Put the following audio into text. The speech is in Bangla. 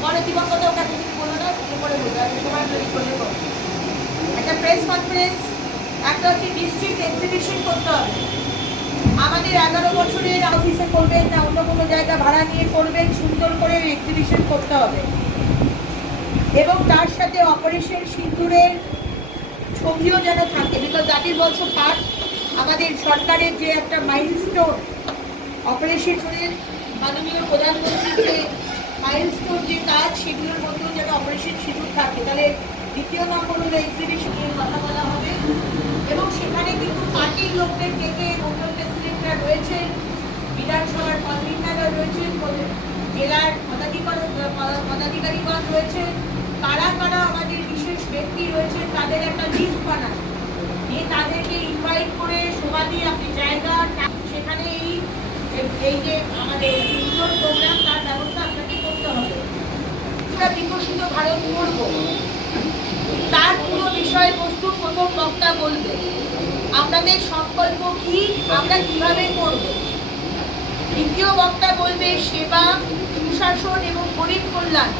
দিবঙ্গতাও কাছে কিছু বলো না, পরে বলবো সময় তৈরি করলে বলো। একটা প্রেস কনফারেন্স, একটা হচ্ছে ডিস্ট্রিক্ট এক্সিবিশন করতে হবে। আমাদের 11 বছরের অফিসে করবেন না অন্য কোনো জায়গা ভাড়া নিয়ে করবেন, সুন্দর করে এক্সিবিশন করতে হবে। এবং তার সাথে অপারেশন সিঁদুরের ছবিও যেন থাকে, because that is also part আমাদের সরকারের যে একটা মাইলস্টোন অপারেশনের মাননীয় প্রধানমন্ত্রীর যে মাইলস্টোন যে কাজ, সেগুলোর মধ্যেও যেন অপারেশন সিঁদুর থাকে। তাহলে দ্বিতীয় নম্বর হলো এক্সিবিশন নিয়ে কথা বলা হবে। এবং সেখানে কিন্তু পার্টির লোকদের ডেকে মন্ডল প্রেসিডেন্টরা রয়েছেন, বিধানসভার কনভিনাররা রয়েছেন, জেলার পদাধিকারীগণ রয়েছেন, কারা কারা আমাদের বিশেষ ব্যক্তি রয়েছেন তাদের একটা লিস্ট বানান, নিয়ে তাদেরকে ইনভাইট করে শোভা দিয়ে আপনি জায়গা সেখানে এই যে আমাদের ইনডোর প্রোগ্রাম তার ব্যবস্থা আপনাকে করতে হবে। আমরা বিকশিত ভারত করব, তার পুরো বিষয়বস্তু প্রথম বক্তা বলবে। আমাদের সংকল্প কি, আমরা কিভাবে করব। দ্বিতীয় বক্তা বলবে সেবা, সুশাসন এবং গরিব কল্যাণ।